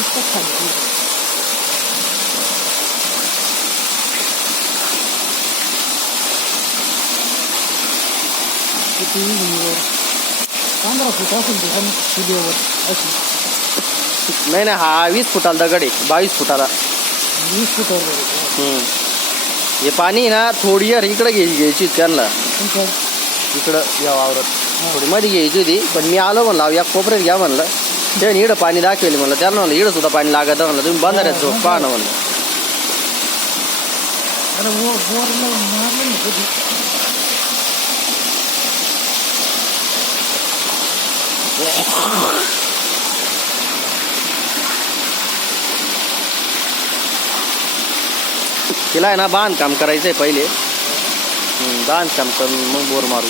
नुसतं खाली किती वर 15 फूट असेल ते पण शिडीवर अशी. नाही हा 20 फुटाला दगड आहे, 22 फुटाला. 20 फुटावर. हे पाणी ना थोडी यार इकडे घ्यायची त्यांना, इकडं या वावरात थोडी मध्ये घ्यायची होती. पण मी आलो म्हणलं या कोपऱ्यात घ्या म्हणलं. ते इकडं पाणी दाखवेल म्हणलं त्यांना, म्हणलं इकडं सुद्धा पाणी लागत म्हणलं, तुम्ही बंधाऱ्यात झोप पाहा ना म्हणलं. तिला आहे ना बांधकाम करायचंय पहिले, बांधकाम करून मग बोर मारू.